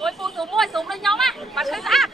Ôi phụ tụi mua súng lên nhóm á, bắn lên ra.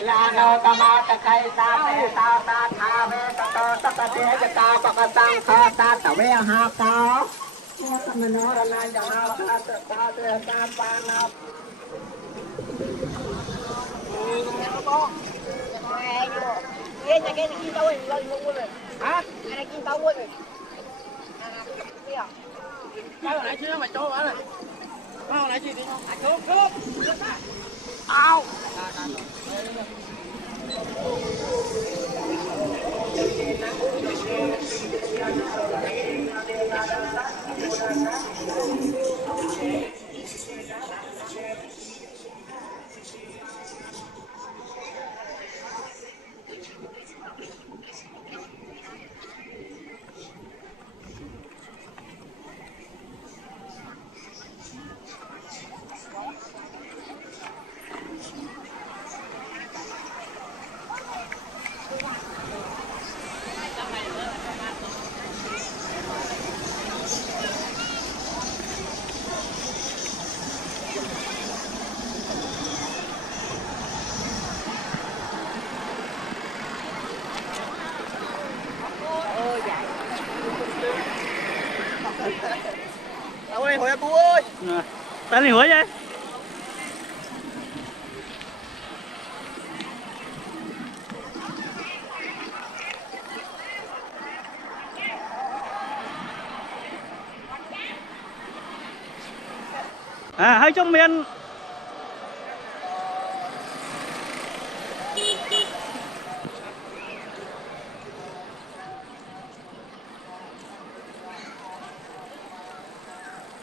là nô ta ma ta cây ta bê ta ta tha bê ta to ta ta thế ta ta ta ta tăng kho ta ta bê ha ta ta mình nói là này ta ha ta ta ta ta pa na cái kim tao lên luôn rồi hả cái kim tao luôn rồi cái hồi nãy chưa mà cho bảo này cái hồi nãy gì đi không cướp ao Đâu đây hỏi bố ơi. Tên gì hỏi vậy? À hay trong miền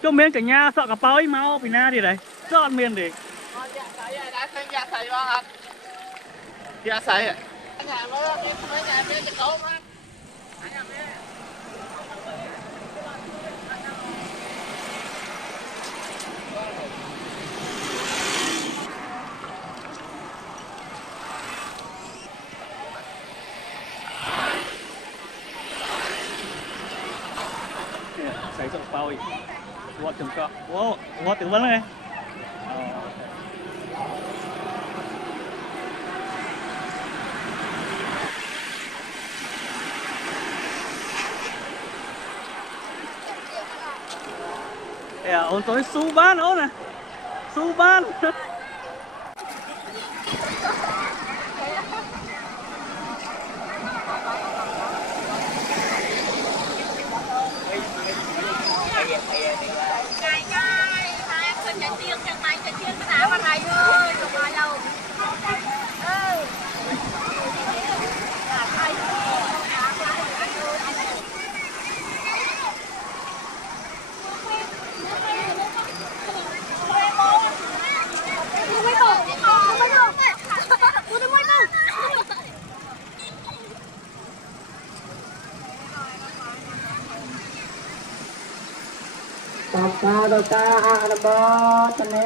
trong miền cả nhà sợ cả bói mau vì na đi đấy sợ ăn miền đi Dạ sai ạ. xảy ra bói vợ chồng cọ vợ tử vấn này ôn tối su ban ôn nè su ban Papa dosa arbo tene.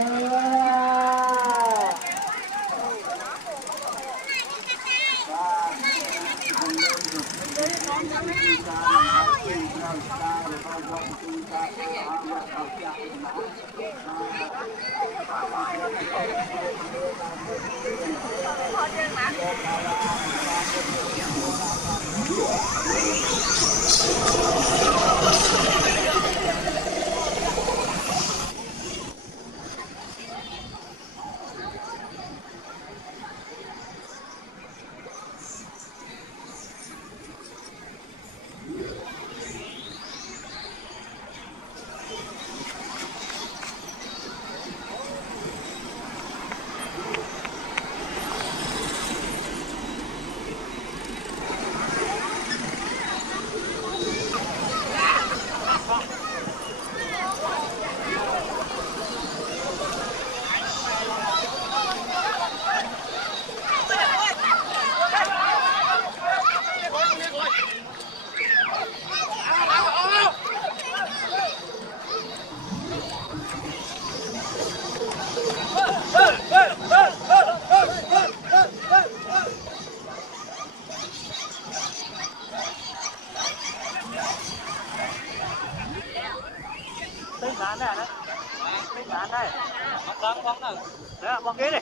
Bong ghế đi.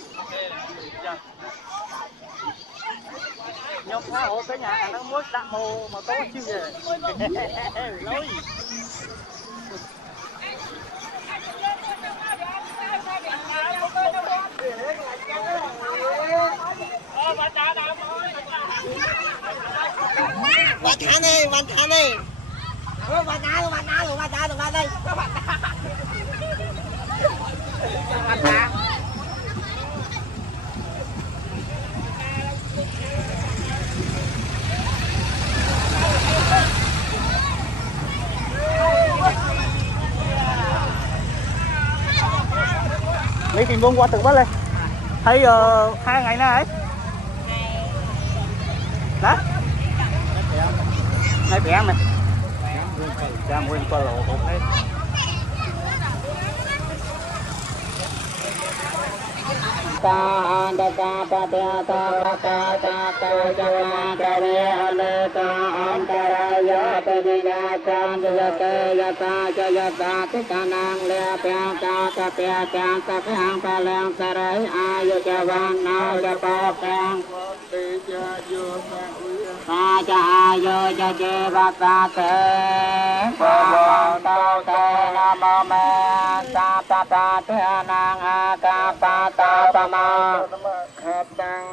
Nhóc phá hộ cái nhà nó mới đặt hồ mà có chiêu về. Lối. Bạn thả đi, bạn thả đi. Bạn đá đây. Bạn thả. Mấy tìm vương qua từng bắt lên. Thấy 2 ngày nay ấy. Đó. Ngay bẻ mày. Ra nguyên qua lộ cũng thấy. Ta anda ta ta ta ta ta ta ta jana kare ale ta antara ya te dina chan ya te ya ta cha ya ta te kanang le pya ta ta pya cha ta phang ta lang sarai ayu cha van na ya ta phang te cha yu ta cha ayu cha je va ta te pa ta te namo me ta ta ta te anang a ka pa ta pa ma khát tăng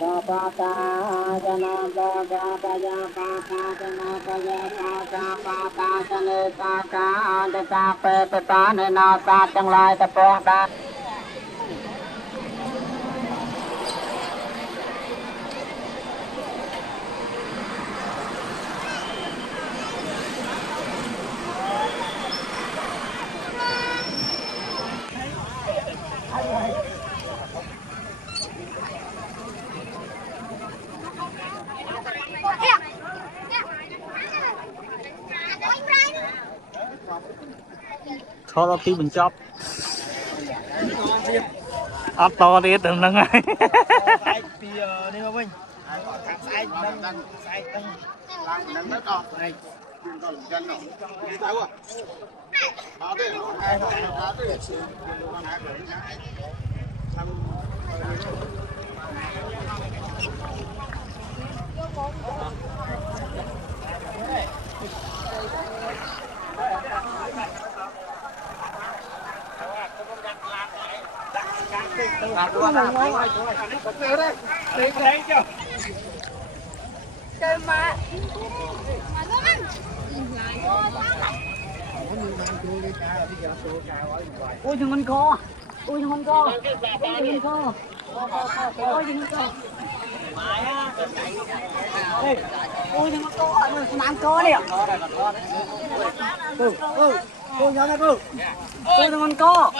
pa pa ta jana pa pa pa ya pa pa jana pa ya pa pa pa jana pa ka ande ta pe pe ta ne na ta ទាំងឡាយតពងតា Thôi là khi mình chọc áp to đi từng nâng ai đi mà mình Chơi mà ôi thằng con co ôi thằng con co ôi thằng con co ôi thằng con co ôi thằng con co làm co đi cô nhớ cô thằng con co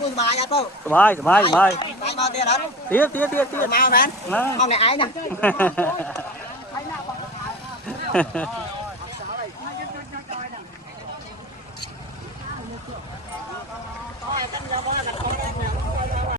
cô bài nha cô สบายสบายสบาย bài bao tiền đó เตี้ยเตี้ยเตี้ยเตี้ย mau bạn นะ mau này ai nè